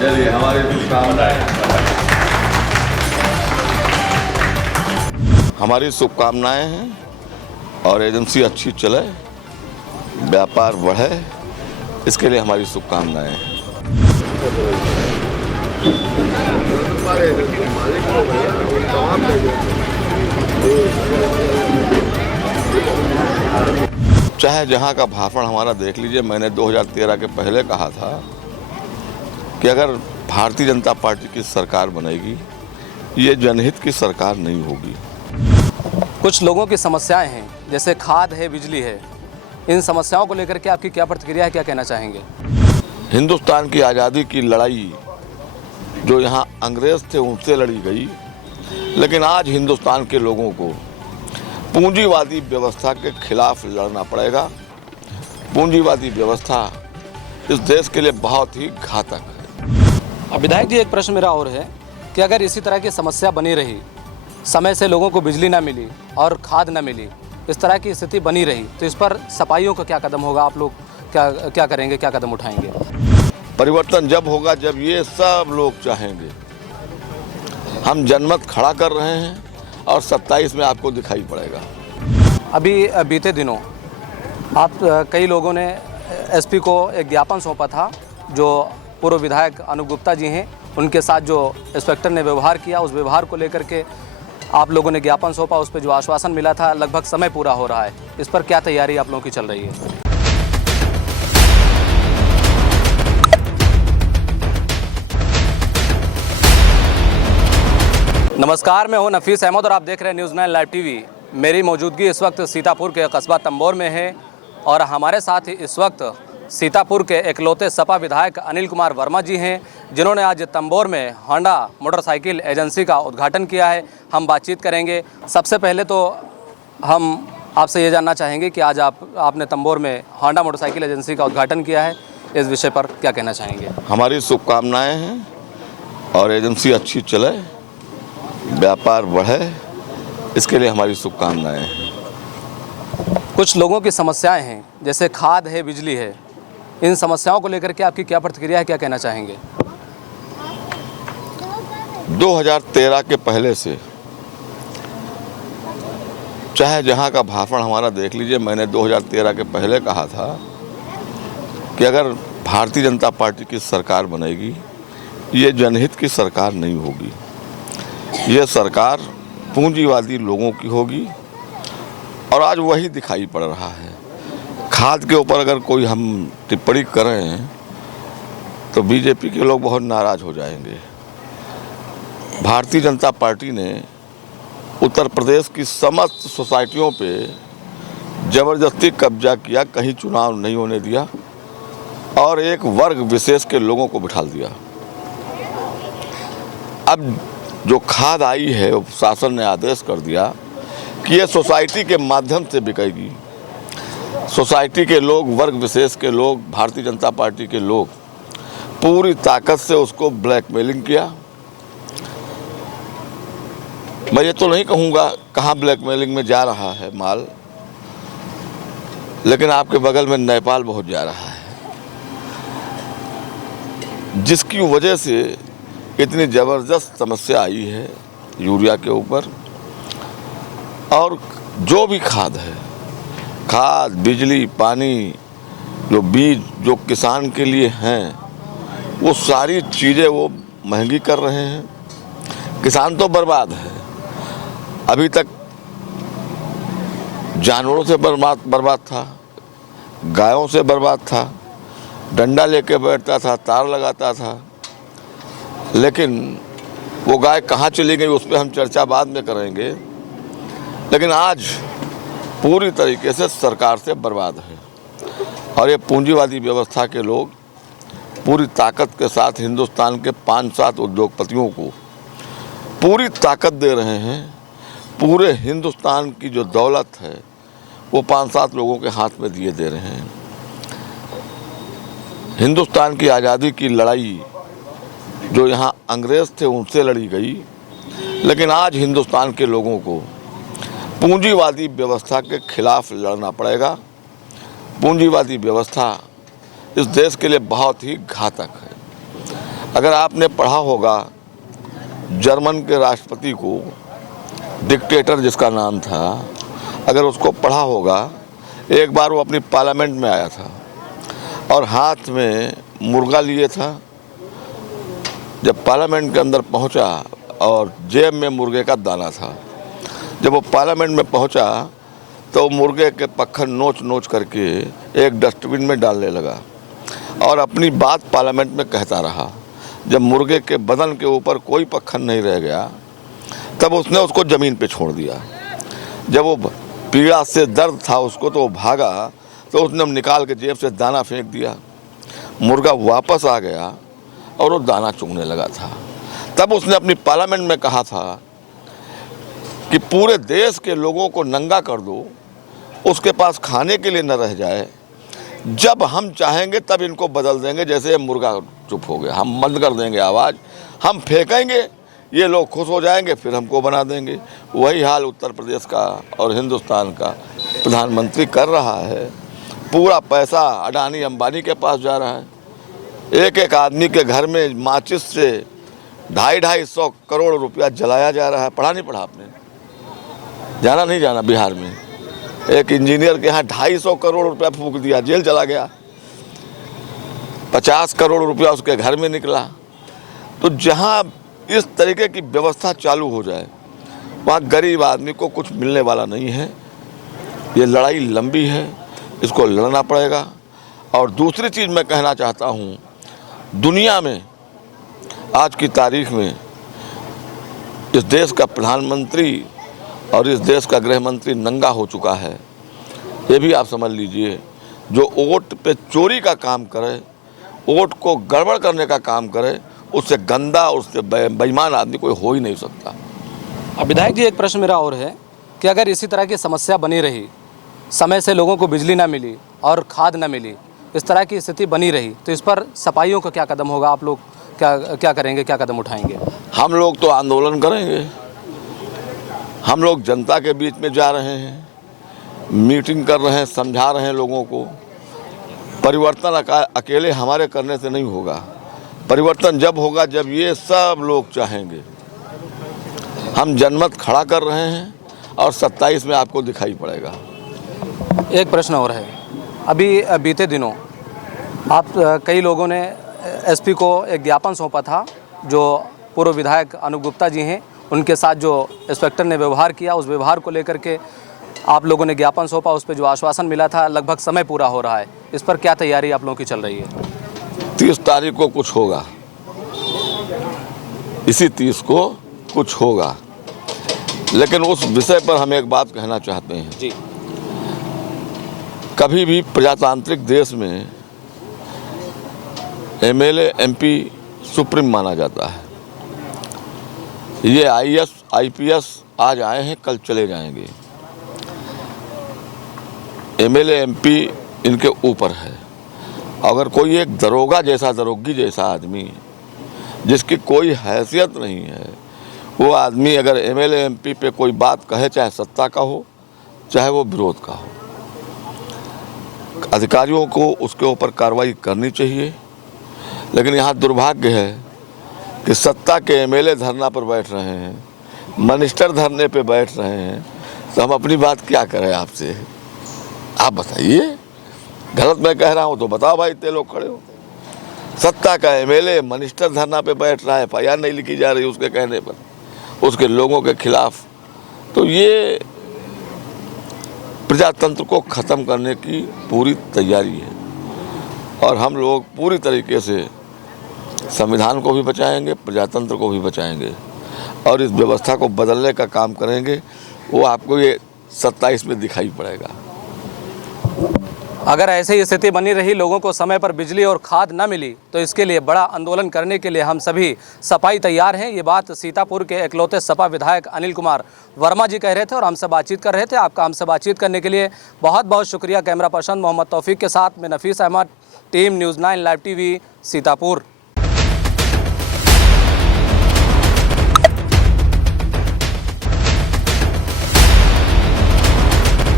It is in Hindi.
चलिए हमारी शुभकामनाएं। हमारी शुभकामनाएं हैं और एजेंसी अच्छी चले, व्यापार बढ़े, इसके लिए हमारी शुभकामनाएं हैं। चाहे जहां का भाषण हमारा देख लीजिए, मैंने 2013 के पहले कहा था कि अगर भारतीय जनता पार्टी की सरकार बनेगी, ये जनहित की सरकार नहीं होगी। कुछ लोगों की समस्याएं हैं, जैसे खाद है, बिजली है। इन समस्याओं को लेकर के आपकी क्या प्रतिक्रिया है, क्या कहना चाहेंगे? हिंदुस्तान की आज़ादी की लड़ाई जो यहाँ अंग्रेज थे उनसे लड़ी गई, लेकिन आज हिंदुस्तान के लोगों को पूंजीवादी व्यवस्था के खिलाफ लड़ना पड़ेगा। पूंजीवादी व्यवस्था इस देश के लिए बहुत ही घातक है। अब विधायक जी, एक प्रश्न मेरा और है कि अगर इसी तरह की समस्या बनी रही, समय से लोगों को बिजली ना मिली और खाद ना मिली, इस तरह की स्थिति बनी रही, तो इस पर सफाइयों का क्या कदम होगा? आप लोग क्या करेंगे, क्या कदम उठाएंगे? परिवर्तन जब होगा जब ये सब लोग चाहेंगे। हम जनमत खड़ा कर रहे हैं और 27 में आपको दिखाई पड़ेगा। अभी बीते दिनों कई लोगों ने एसपी को एक ज्ञापन सौंपा था, जो पूर्व विधायक अनूप गुप्ता जी हैं, उनके साथ जो इंस्पेक्टर ने व्यवहार किया, उस व्यवहार को लेकर के आप लोगों ने ज्ञापन सौंपा। उस पर जो आश्वासन मिला था, लगभग समय पूरा हो रहा है। इस पर क्या तैयारी आप लोगों की चल रही है? नमस्कार, मैं हूं नफीस अहमद और आप देख रहे हैं न्यूज़ 9 लाइव टीवी। मेरी मौजूदगी इस वक्त सीतापुर के कस्बा तंबोर में है और हमारे साथ ही इस वक्त सीतापुर के एकलौते सपा विधायक अनिल कुमार वर्मा जी हैं, जिन्होंने आज तंबोर में होंडा मोटरसाइकिल एजेंसी का उद्घाटन किया है। हम बातचीत करेंगे। सबसे पहले तो हम आपसे ये जानना चाहेंगे कि आज आपने तंबोर में होंडा मोटरसाइकिल एजेंसी का उद्घाटन किया है, इस विषय पर क्या कहना चाहेंगे? हमारी शुभकामनाएं हैं और एजेंसी अच्छी चले, व्यापार बढ़े, इसके लिए हमारी शुभकामनाएं हैं। कुछ लोगों की समस्याएं हैं, जैसे खाद है, बिजली है। इन समस्याओं को लेकर के आपकी क्या प्रतिक्रिया है, क्या कहना चाहेंगे? 2013 के पहले से चाहे जहां का भाषण हमारा देख लीजिए, मैंने 2013 के पहले कहा था कि अगर भारतीय जनता पार्टी की सरकार बनेगी, ये जनहित की सरकार नहीं होगी। ये सरकार पूंजीवादी लोगों की होगी और आज वही दिखाई पड़ रहा है। खाद के ऊपर अगर कोई हम टिप्पणी करें तो बीजेपी के लोग बहुत नाराज हो जाएंगे। भारतीय जनता पार्टी ने उत्तर प्रदेश की समस्त सोसाइटियों पे जबरदस्ती कब्जा किया, कहीं चुनाव नहीं होने दिया और एक वर्ग विशेष के लोगों को बिठा दिया। अब जो खाद आई है, शासन ने आदेश कर दिया कि ये सोसाइटी के माध्यम से बिकेगी। सोसाइटी के लोग, वर्ग विशेष के लोग, भारतीय जनता पार्टी के लोग पूरी ताकत से उसको ब्लैकमेलिंग किया। मैं ये तो नहीं कहूँगा कहाँ ब्लैकमेलिंग में जा रहा है माल, लेकिन आपके बगल में नेपाल बहुत जा रहा है, जिसकी वजह से इतनी ज़बरदस्त समस्या आई है यूरिया के ऊपर। और जो भी खाद है, खाद, बिजली, पानी, जो बीज जो किसान के लिए हैं, वो सारी चीज़ें वो महंगी कर रहे हैं। किसान तो बर्बाद है। अभी तक जानवरों से बर्बाद था, गायों से बर्बाद था, डंडा लेके बैठता था, तार लगाता था, लेकिन वो गाय कहाँ चली गई उस पर हम चर्चा बाद में करेंगे। लेकिन आज पूरी तरीके से सरकार से बर्बाद है और ये पूंजीवादी व्यवस्था के लोग पूरी ताकत के साथ हिंदुस्तान के 5-7 उद्योगपतियों को पूरी ताकत दे रहे हैं। पूरे हिंदुस्तान की जो दौलत है वो 5-7 लोगों के हाथ में दिए दे रहे हैं। हिंदुस्तान की आज़ादी की लड़ाई जो यहाँ अंग्रेज थे उनसे लड़ी गई, लेकिन आज हिंदुस्तान के लोगों को पूंजीवादी व्यवस्था के खिलाफ लड़ना पड़ेगा। पूंजीवादी व्यवस्था इस देश के लिए बहुत ही घातक है। अगर आपने पढ़ा होगा जर्मन के राष्ट्रपति को, डिक्टेटर जिसका नाम था, अगर उसको पढ़ा होगा, एक बार वो अपनी पार्लियामेंट में आया था और हाथ में मुर्गा लिए था। जब पार्लियामेंट के अंदर पहुंचा और जेब में मुर्गे का दाना था, जब वो पार्लियामेंट में पहुंचा तो मुर्गे के पक्खन नोच नोच करके एक डस्टबिन में डालने लगा और अपनी बात पार्लियामेंट में कहता रहा। जब मुर्गे के बदन के ऊपर कोई पक्खन नहीं रह गया तब उसने उसको ज़मीन पे छोड़ दिया। जब वो पीड़ा से दर्द था उसको तो वो भागा तो उसने निकाल के जेब से दाना फेंक दिया। मुर्गा वापस आ गया और वो दाना चुगने लगा था। तब उसने अपनी पार्लियामेंट में कहा था कि पूरे देश के लोगों को नंगा कर दो, उसके पास खाने के लिए न रह जाए, जब हम चाहेंगे तब इनको बदल देंगे। जैसे मुर्गा चुप हो गया, हम बंद कर देंगे आवाज़, हम फेंकेंगे, ये लोग खुश हो जाएंगे, फिर हमको बना देंगे। वही हाल उत्तर प्रदेश का और हिंदुस्तान का प्रधानमंत्री कर रहा है। पूरा पैसा अडानी अंबानी के पास जा रहा है। एक एक आदमी के घर में माचिस से 250-250 करोड़ रुपया जलाया जा रहा है। पढ़ा नहीं पढ़ा आपने? जाना नहीं जाना? बिहार में एक इंजीनियर के यहाँ 250 करोड़ रुपया फूंक दिया, जेल चला गया। 50 करोड़ रुपया उसके घर में निकला। तो जहाँ इस तरीके की व्यवस्था चालू हो जाए वहाँ गरीब आदमी को कुछ मिलने वाला नहीं है। ये लड़ाई लंबी है, इसको लड़ना पड़ेगा। और दूसरी चीज़ मैं कहना चाहता हूँ, दुनिया में आज की तारीख में इस देश का प्रधानमंत्री और इस देश का गृह मंत्री नंगा हो चुका है। ये भी आप समझ लीजिए, जो वोट पे चोरी का काम करे, वोट को गड़बड़ करने का काम करे, उससे गंदा, उससे बेईमान आदमी कोई हो ही नहीं सकता। अब विधायक जी, एक प्रश्न मेरा और है कि अगर इसी तरह की समस्या बनी रही, समय से लोगों को बिजली ना मिली और खाद ना मिली, इस तरह की स्थिति बनी रही, तो इस पर सपाइयों का क्या कदम होगा? आप लोग क्या करेंगे, क्या कदम उठाएंगे? हम लोग तो आंदोलन करेंगे। हम लोग जनता के बीच में जा रहे हैं, मीटिंग कर रहे हैं, समझा रहे हैं लोगों को। परिवर्तन अकेले हमारे करने से नहीं होगा। परिवर्तन जब होगा जब ये सब लोग चाहेंगे। हम जनमत खड़ा कर रहे हैं और 27 में आपको दिखाई पड़ेगा। एक प्रश्न और है, अभी बीते दिनों आप कई लोगों ने एसपी को एक ज्ञापन सौंपा था। जो पूर्व विधायक अनूप गुप्ता जी हैं, उनके साथ जो इंस्पेक्टर ने व्यवहार किया, उस व्यवहार को लेकर के आप लोगों ने ज्ञापन सौंपा। उस पर जो आश्वासन मिला था, लगभग समय पूरा हो रहा है। इस पर क्या तैयारी आप लोगों की चल रही है? 30 तारीख को कुछ होगा, इसी 30 को कुछ होगा। लेकिन उस विषय पर हम एक बात कहना चाहते हैं जी। कभी भी प्रजातांत्रिक देश में एमएलए एमपी सुप्रीम माना जाता है। ये आईएएस आईपीएस आज आए हैं, कल चले जाएंगे। एमएलए एमपी इनके ऊपर है। अगर कोई एक दरोगा जैसा, दरोगी जैसा आदमी जिसकी कोई हैसियत नहीं है, वो आदमी अगर एमएलए एमपी पे कोई बात कहे, चाहे सत्ता का हो चाहे वो विरोध का हो, अधिकारियों को उसके ऊपर कार्रवाई करनी चाहिए। लेकिन यहाँ दुर्भाग्य है कि सत्ता के एमएलए धरना पर बैठ रहे हैं, मिनिस्टर धरने पे बैठ रहे हैं, तो हम अपनी बात क्या करें आपसे? आप बताइए। गलत मैं कह रहा हूँ तो बताओ भाई, इतने लोग खड़े हो। सत्ता का एमएलए मिनिस्टर धरना पे बैठ रहा है, एफआईआर नहीं लिखी जा रही उसके कहने पर, उसके लोगों के खिलाफ। तो ये प्रजातंत्र को ख़त्म करने की पूरी तैयारी है और हम लोग पूरी तरीके से संविधान को भी बचाएंगे, प्रजातंत्र को भी बचाएंगे और इस व्यवस्था को बदलने का काम करेंगे। वो आपको ये 27 में दिखाई पड़ेगा। अगर ऐसे ही स्थिति बनी रही, लोगों को समय पर बिजली और खाद न मिली, तो इसके लिए बड़ा आंदोलन करने के लिए हम सभी सपाई तैयार हैं। ये बात सीतापुर के इकलौते सपा विधायक अनिल कुमार वर्मा जी कह रहे थे और हमसे बातचीत कर रहे थे। आपका हमसे बातचीत करने के लिए बहुत बहुत शुक्रिया। कैमरा पर्सन मोहम्मद तौफीक के साथ मैं Nafees Ahmad, team news 9 live TV, Sitapur.